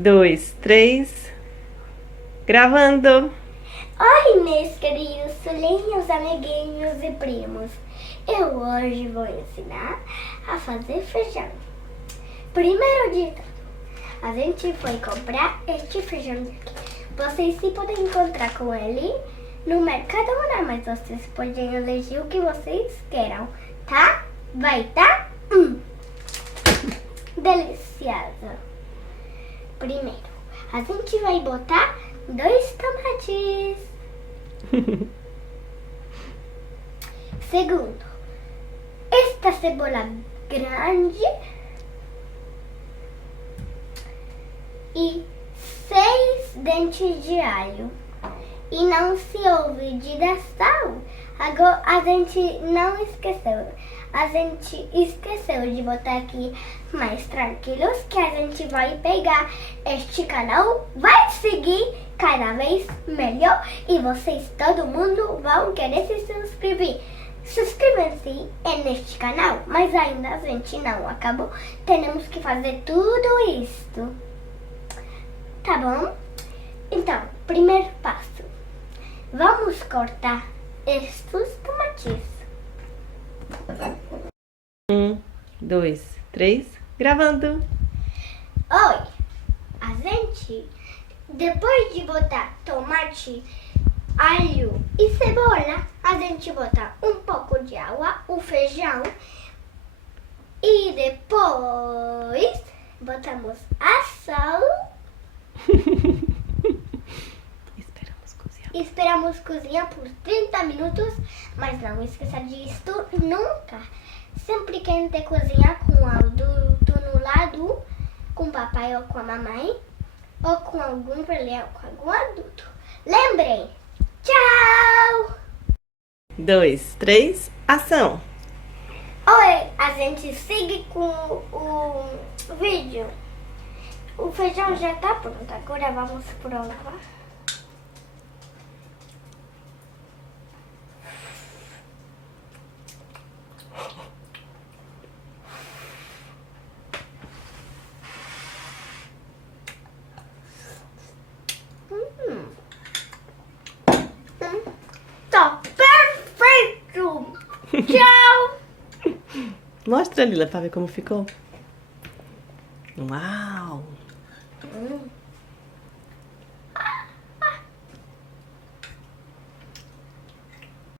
2, 3. Gravando! Oi, meus queridos filhinhos, amiguinhos e primos. Eu hoje vou ensinar a fazer feijão. Primeiro de tudo, a gente foi comprar este feijão aqui. Vocês se podem encontrar com ele no Mercadona, mas vocês podem eleger o que vocês queiram, tá? Vai tá? Delicioso. Primeiro, a gente vai botar 2 tomates. Segundo, esta cebola grande e 6 dentes de alho. E não se olvide da sal. Agora a gente não esqueceu. A gente esqueceu de botar aqui mais tranquilos, que a gente vai pegar este canal, vai seguir cada vez melhor e vocês, todo mundo, vão querer se inscrever. Suscrevam-se neste canal, mas ainda a gente não acabou. Temos que fazer tudo isto. Tá bom? Então, primeiro passo. Vamos cortar estes tomates. 1, 2, 3. Gravando! Oi! A gente, depois de botar tomate, alho e cebola, a gente bota um pouco de água, o feijão e depois botamos a sal. Esperamos cozinhar por 30 minutos, mas não esqueça disto nunca. Sempre quem cozinhar com o adulto no lado, com o papai ou com a mamãe, ou com algum velho, com algum adulto. Lembrem! Tchau! 2, 3, ação! Oi, a gente segue com o vídeo. O feijão já tá pronto, agora vamos provar. Tá perfeito! Tchau! Mostra, Lila, pra ver como ficou. Uau!